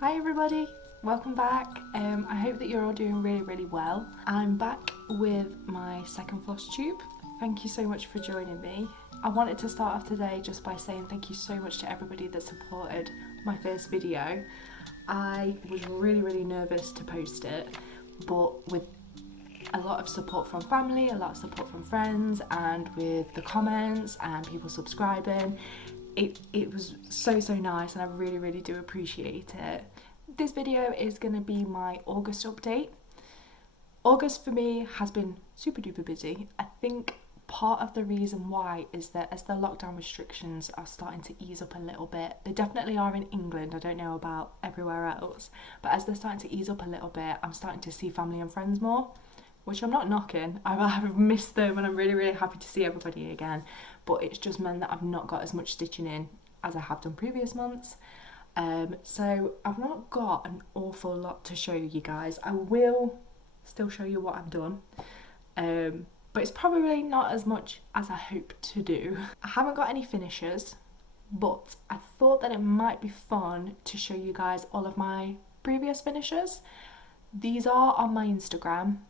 Hi everybody, welcome back. I hope that you're all doing really well. I'm back with my second FlossTube. Thank you so much for joining me. I wanted to start off today just by saying thank you so much to everybody that supported my first video. I was really nervous to post it, but with a lot of support from family, a lot of support from friends, and with the comments and people subscribing, it was so nice, and I really do appreciate it. This video is going to be my August update. August for me has been super duper busy. I think part of the reason why is that as the lockdown restrictions are starting to ease up a little bit, they definitely are in England, I don't know about everywhere else, but as they're starting to ease up a little bit, I'm starting to see family and friends more, which I'm not knocking. I've missed them and I'm really happy to see everybody again, but it's just meant that I've not got as much stitching in as I have done previous months. So I've not got an awful lot to show you guys. I will still show you what I've done, but it's probably not as much as I hope to do. I haven't got any finishes, but I thought that it might be fun to show you guys all of my previous finishes. These are on my Instagram,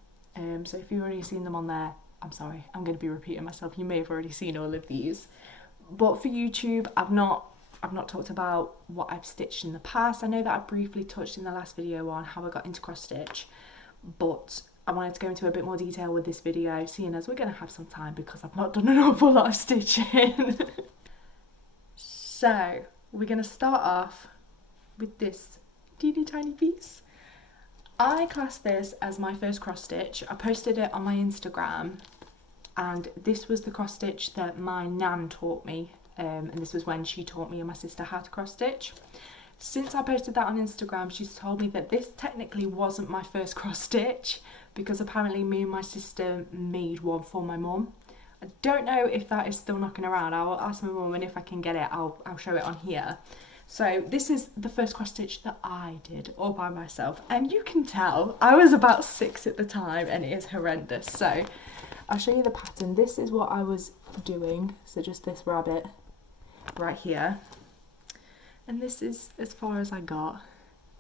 so if you've already seen them on there, I'm sorry, I'm going to be repeating myself. You may have already seen all of these, but for YouTube, I've not talked about what I've stitched in the past. I know that I briefly touched in the last video on how I got into cross stitch, but I wanted to go into a bit more detail with this video, seeing as we're going to have some time because I've not done an awful lot of stitching. So we're going to start off with this teeny tiny piece. I class this as my first cross stitch. I posted it on my Instagram, and this was the cross stitch that my nan taught me. And this was when she taught me and my sister how to cross stitch. Since I posted that on Instagram, she's told me that this technically wasn't my first cross stitch, because apparently me and my sister made one for my mum. I don't know if that is still knocking around. I'll ask my mum, and if I can get it, I'll show it on here. So this is the first cross stitch that I did all by myself, and you can tell I was about 6 at the time, and it is horrendous. So I'll show you the pattern. This is what I was doing, so just this rabbit right here, and this is as far as I got.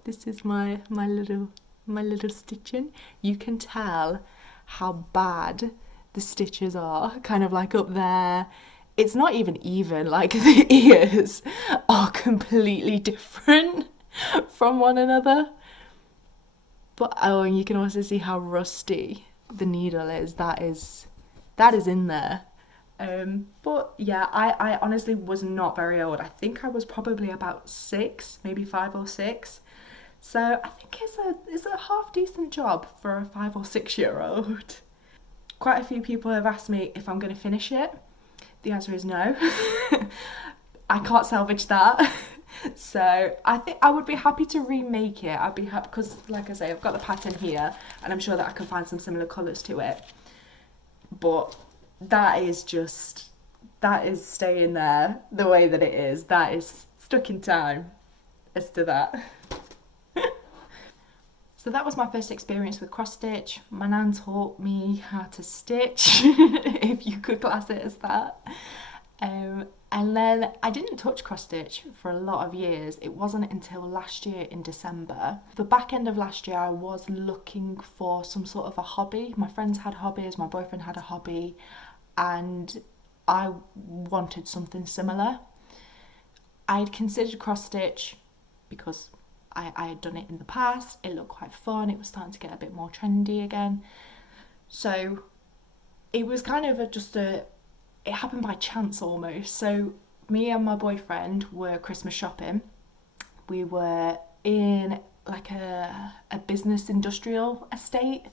This is my little stitching. You can tell how bad the stitches are, kind of like up there. It's not even, like the ears are completely different from one another. But oh, and you can also see how rusty the needle is. That is in there. But yeah, I honestly was not very old. I think I was probably about 6, maybe 5 or 6. So I think it's a half decent job for a 5 or 6-year-old. Quite a few people have asked me if I'm going to finish it. The answer is no. I can't salvage that. So I think I would be happy to remake it. I'd be happy because, like I say, I've got the pattern here, and I'm sure that I can find some similar colours to it. But that is staying there the way that it is. That is stuck in time as to that. So that was my first experience with cross stitch. My nan taught me how to stitch, if you could class it as that. And then I didn't touch cross stitch for a lot of years. It wasn't until last year in December. The back end of last year, I was looking for some sort of a hobby. My friends had hobbies, my boyfriend had a hobby, and I wanted something similar. I'd considered cross stitch because I had done it in the past. It looked quite fun. It was starting to get a bit more trendy again. So it was kind of it happened by chance almost. So me and my boyfriend were Christmas shopping. We were in like a business industrial estate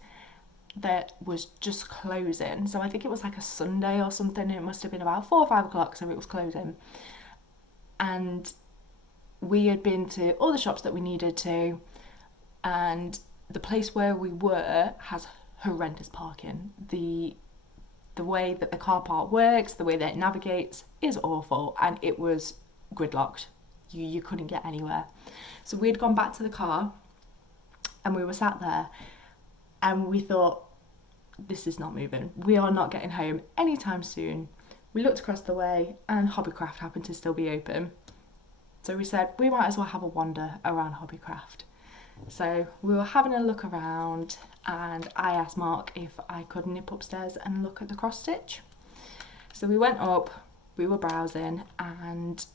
that was just closing. So I think it was like a Sunday or something. It must have been about 4 or 5 o'clock, so it was closing. And we had been to all the shops that we needed to, and the place where we were has horrendous parking. The way that the car park works, the way that it navigates is awful, and it was gridlocked. You couldn't get anywhere. So we'd gone back to the car, and we were sat there, and we thought, this is not moving. We are not getting home anytime soon. We looked across the way, and Hobbycraft happened to still be open. So we said we might as well have a wander around Hobbycraft. So we were having a look around and I asked Mark if I could nip upstairs and look at the cross stitch. So we went up, we were browsing, and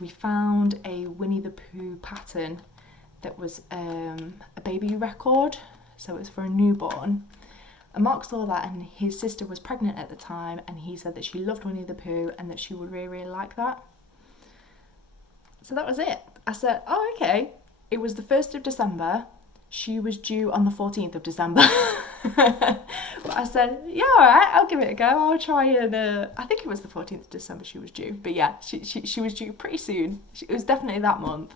we found a Winnie the Pooh pattern that was a baby record, so it was for a newborn. And Mark saw that, and his sister was pregnant at the time, and he said that she loved Winnie the Pooh and that she would really, really like that. So that was it. I said, oh, okay. It was the 1st of December. She was due on the 14th of December. But I said, yeah, all right, I'll give it a go. I'll try and, I think it was the 14th of December she was due. But yeah, she was due pretty soon. It was definitely that month.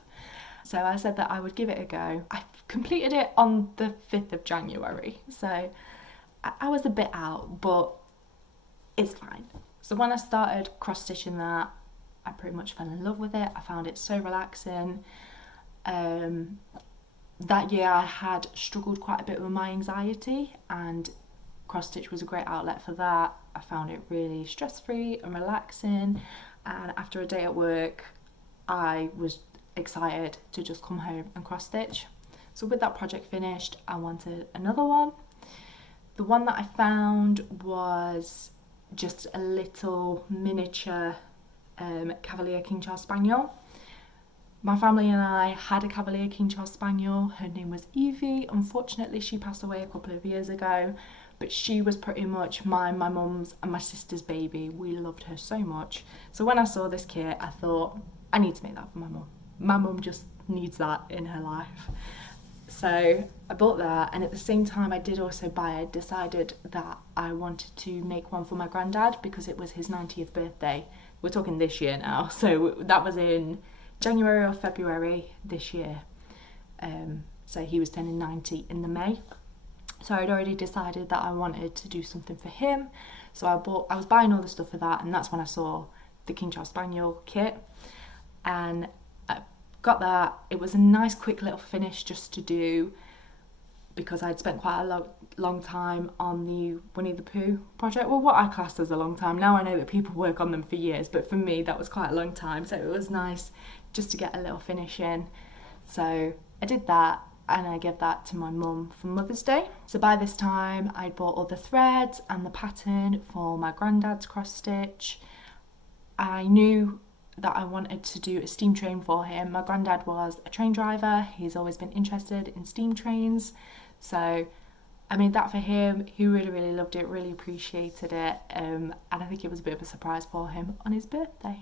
So I said that I would give it a go. I completed it on the 5th of January. So I was a bit out, but it's fine. So when I started cross stitching that, I pretty much fell in love with it. I found it so relaxing. That year I had struggled quite a bit with my anxiety, and cross stitch was a great outlet for that. I found it really stress-free and relaxing, and after a day at work I was excited to just come home and cross stitch. So with that project finished, I wanted another one. The one that I found was just a little miniature Cavalier King Charles Spaniel. My family and I had a Cavalier King Charles Spaniel. Her name was Evie. Unfortunately, she passed away a couple of years ago, but she was pretty much my mum's and my sister's baby. We loved her so much. So when I saw this kit, I thought, I need to make that for my mum. My mum just needs that in her life. So I bought that, and at the same time I decided that I wanted to make one for my granddad because it was his 90th birthday. We're talking this year now, so that was in January or February this year. So he was turning 90 in the May. So I'd already decided that I wanted to do something for him. So I was buying all the stuff for that, and that's when I saw the King Charles Spaniel kit. And I got that. It was a nice quick little finish just to do because I'd spent quite a long time on the Winnie the Pooh project. Well, what I classed as a long time. Now I know that people work on them for years, but for me that was quite a long time. So it was nice just to get a little finish in. So I did that, and I gave that to my mum for Mother's Day. So by this time I'd bought all the threads and the pattern for my granddad's cross stitch. I knew that I wanted to do a steam train for him. My granddad was a train driver. He's always been interested in steam trains. So I made that for him. He really, really loved it, really appreciated it. And I think it was a bit of a surprise for him on his birthday.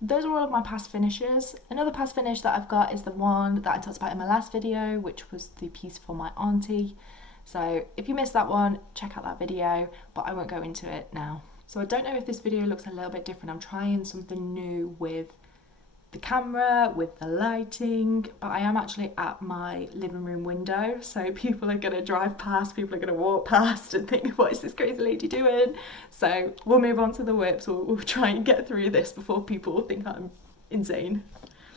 Those are all of my past finishes. Another past finish that I've got is the one that I talked about in my last video, which was the piece for my auntie. So if you missed that one, check out that video, but I won't go into it now. So I don't know if this video looks a little bit different. I'm trying something new with the camera, with the lighting, but I am actually at my living room window, so people are going to drive past, people are going to walk past and think, what is this crazy lady doing? So we'll move on to the whips. We'll try and get through this before people think I'm insane.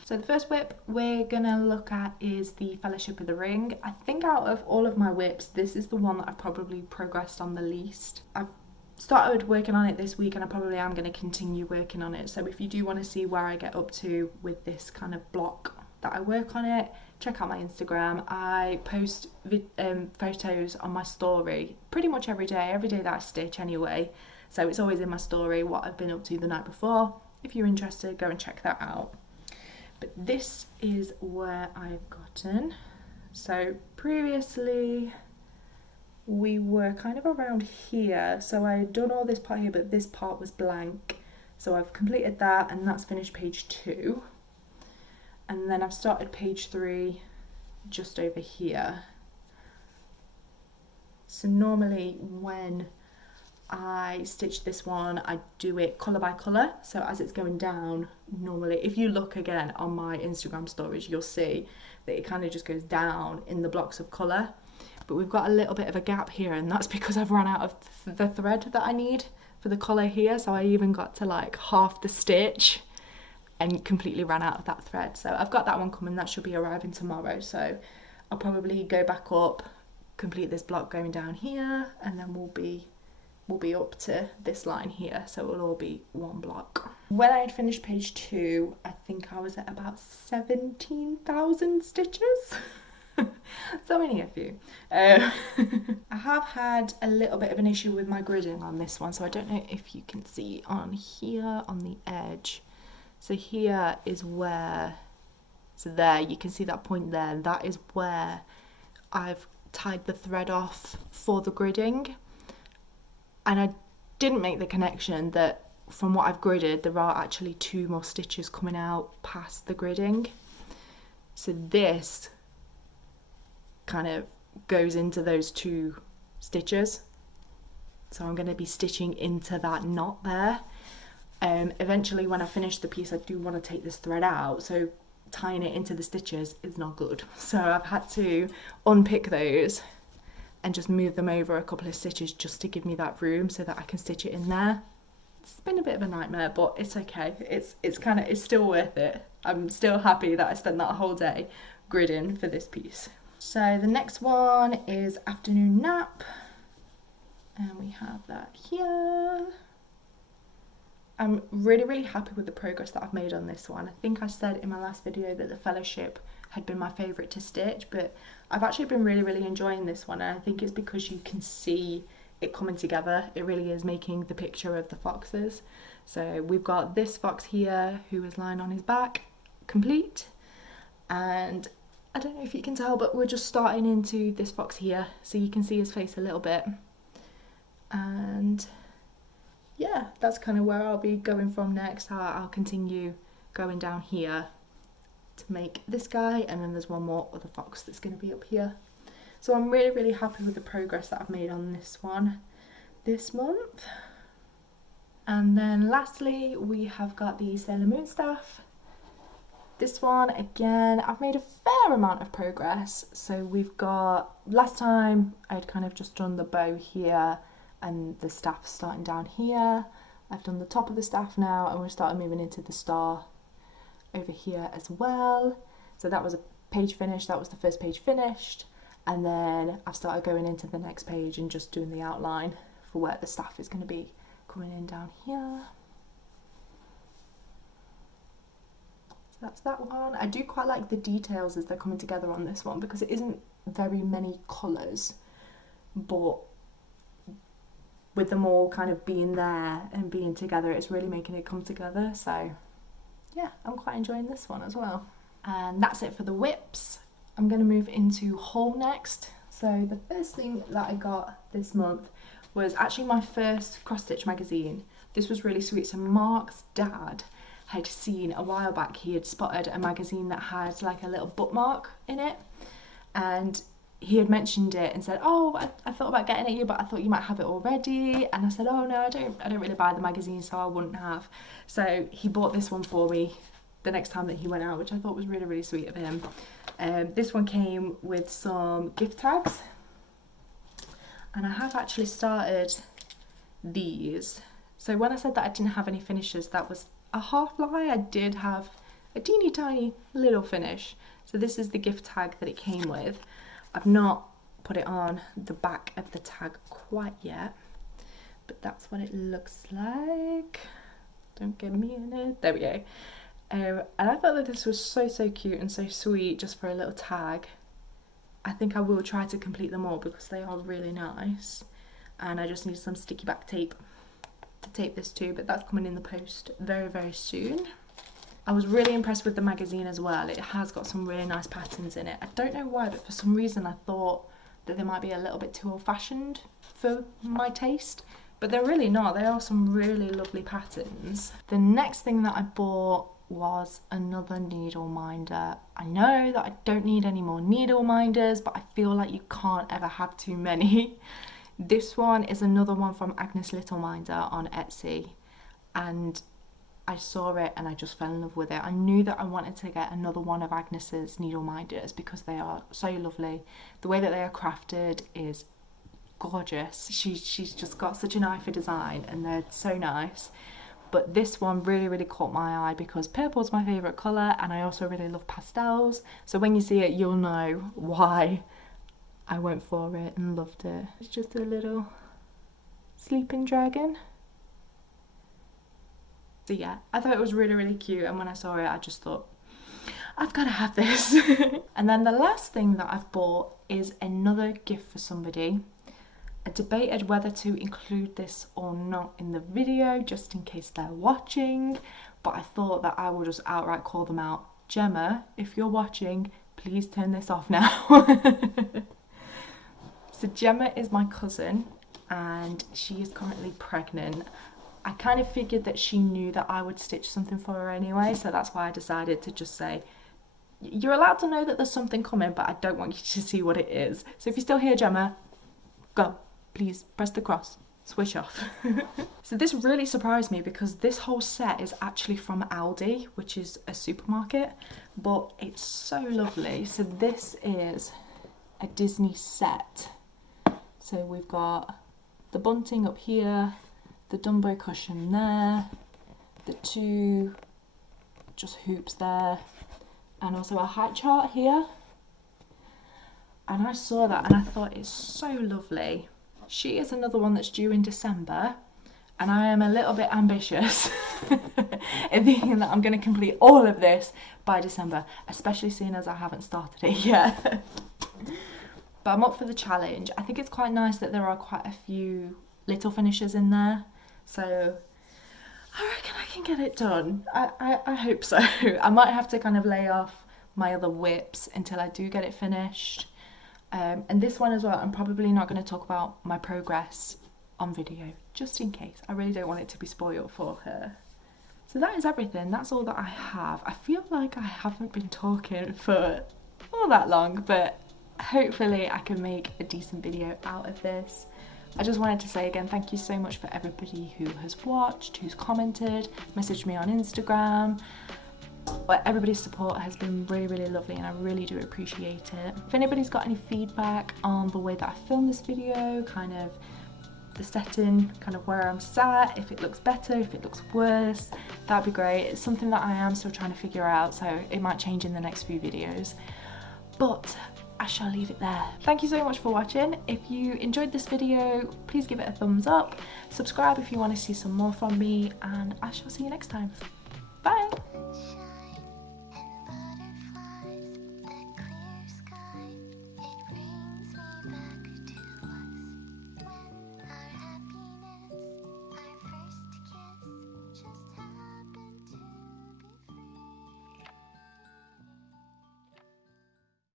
So the first whip we're gonna look at is the Fellowship of the Ring. I think out of all of my whips, this is the one that I've probably progressed on the least. I've started working on it this week, and I probably am going to continue working on it. So if you do want to see where I get up to with this kind of block that I work on it, check out my Instagram. I post photos on my story pretty much every day that I stitch anyway. So it's always in my story what I've been up to the night before. If you're interested, go and check that out. But this is where I've gotten. So previously we were kind of around here, so I had done all this part here, but this part was blank. So I've completed that, and that's finished page 2. And then I've started page 3 just over here. So normally when I stitch this one, I do it colour by colour. So as it's going down, normally, if you look again on my Instagram stories, you'll see that it kind of just goes down in the blocks of colour. But we've got a little bit of a gap here, and that's because I've run out of the thread that I need for the collar here. So I even got to like half the stitch and completely ran out of that thread. So I've got that one coming. That should be arriving tomorrow. So I'll probably go back up, complete this block going down here, and then we'll be will be up to this line here, so it will all be one block. When I had finished page 2, I think I was at about 17,000 stitches. So only a few. I have had a little bit of an issue with my gridding on this one, so I don't know if you can see on here on the edge. So here is where, so there you can see that point there, that is where I've tied the thread off for the gridding, and I didn't make the connection that from what I've gridded there are actually 2 more stitches coming out past the gridding. So this kind of goes into those 2 stitches, so I'm going to be stitching into that knot there. Eventually when I finish the piece I do want to take this thread out, so tying it into the stitches is not good, so I've had to unpick those and just move them over a couple of stitches just to give me that room so that I can stitch it in there. It's been a bit of a nightmare, but it's okay. It's still worth it. I'm still happy that I spent that whole day gridding for this piece. So the next one is afternoon nap, and we have that here. I'm really happy with the progress that I've made on this one. I think I said in my last video that the Fellowship had been my favourite to stitch, but I've actually been really enjoying this one, and I think it's because you can see it coming together. It really is making the picture of the foxes. So we've got this fox here who is lying on his back, complete, and I don't know if you can tell, but we're just starting into this fox here, so you can see his face a little bit. And yeah, that's kind of where I'll be going from next. I'll continue going down here to make this guy, and then there's one more other fox that's going to be up here. So I'm really happy with the progress that I've made on this one this month. And then lastly we have got the Sailor Moon staff. This one, again, I've made a fair amount of progress. So we've got, last time I'd kind of just done the bow here and the staff starting down here. I've done the top of the staff now, and we're starting moving into the star over here as well. So that was a page finished, that was the first page finished, and then I've started going into the next page and just doing the outline for where the staff is going to be coming in down here. So that's that one. I do quite like the details as they're coming together on this one, because it isn't very many colours, but with them all kind of being there and being together, it's really making it come together. So yeah, I'm quite enjoying this one as well. And that's it for the whips. I'm going to move into haul next. So the first thing that I got this month was actually my first cross stitch magazine. This was really sweet. So Mark's dad had seen a while back, he had spotted a magazine that had like a little bookmark in it, and he had mentioned it and said, oh, I thought about getting it you, but I thought you might have it already. And I said, oh no, I don't really buy the magazine, so I wouldn't have. So he bought this one for me the next time that he went out, which I thought was really sweet of him. This one came with some gift tags, and I have actually started these. So when I said that I didn't have any finishes, that was a half lie. I did have a teeny tiny little finish. So this is the gift tag that it came with. I've not put it on the back of the tag quite yet, but that's what it looks like. Don't get me in it. There we go. And I thought that this was so cute and so sweet just for a little tag. I think I will try to complete them all because they are really nice. And I just need some sticky back tape to tape this to, but that's coming in the post very soon. I was really impressed with the magazine as well. It has got some really nice patterns in it. I don't know why, but for some reason I thought that they might be a little bit too old-fashioned for my taste, but they're really not. They are some really lovely patterns. The next thing that I bought was another needle minder. I know that I don't need any more needle minders, but I feel like you can't ever have too many. This one is another one from Agnes Little Minder on Etsy, and I saw it and I just fell in love with it. I knew that I wanted to get another one of Agnes's needle minders because they are so lovely. The way that they are crafted is gorgeous. She's just got such an eye for design and they're so nice. But this one really caught my eye because purple's my favourite colour, and I also really love pastels. So when you see it, you'll know why I went for it and loved it. It's just a little sleeping dragon. So yeah, I thought it was really, really cute, and when I saw it I just thought, I've got to have this. And then the last thing that I've bought is another gift for somebody. I debated whether to include this or not in the video, just in case they're watching, but I thought that I would just outright call them out. Gemma, if you're watching, please turn this off now. So Gemma is my cousin, and she is currently pregnant. I kind of figured that she knew that I would stitch something for her anyway, so that's why I decided to just say, you're allowed to know that there's something coming, but I don't want you to see what it is. So if you're still here, Gemma, go. Please press the cross. Switch off. So this really surprised me because this whole set is actually from Aldi, which is a supermarket, but it's so lovely. So this is a Disney set. So we've got the bunting up here, the Dumbo cushion there, the two just hoops there, and also a height chart here. And I saw that and I thought, it's so lovely. She is another one that's due in December, and I am a little bit ambitious in thinking that I'm going to complete all of this by December, especially seeing as I haven't started it yet. But I'm up for the challenge. I think it's quite nice that there are quite a few little finishes in there, so I reckon I can get it done. I hope so. I might have to kind of lay off my other whips until I do get it finished. And this one as well, I'm probably not going to talk about my progress on video, just in case. I really don't want it to be spoiled for her. So that is everything. That's all that I have. I feel like I haven't been talking for all that long, but hopefully I can make a decent video out of this. I just wanted to say again, thank you so much for everybody who has watched, who's commented, messaged me on Instagram. But everybody's support has been really, really lovely, and I really do appreciate it. If anybody's got any feedback on the way that I filmed this video, kind of the setting, kind of where I'm sat, if it looks better, if it looks worse, that'd be great. It's something that I am still trying to figure out, so it might change in the next few videos. But I shall leave it there. Thank you so much for watching. If you enjoyed this video, please give it a thumbs up. Subscribe if you want to see some more from me, and I shall see you next time. Bye!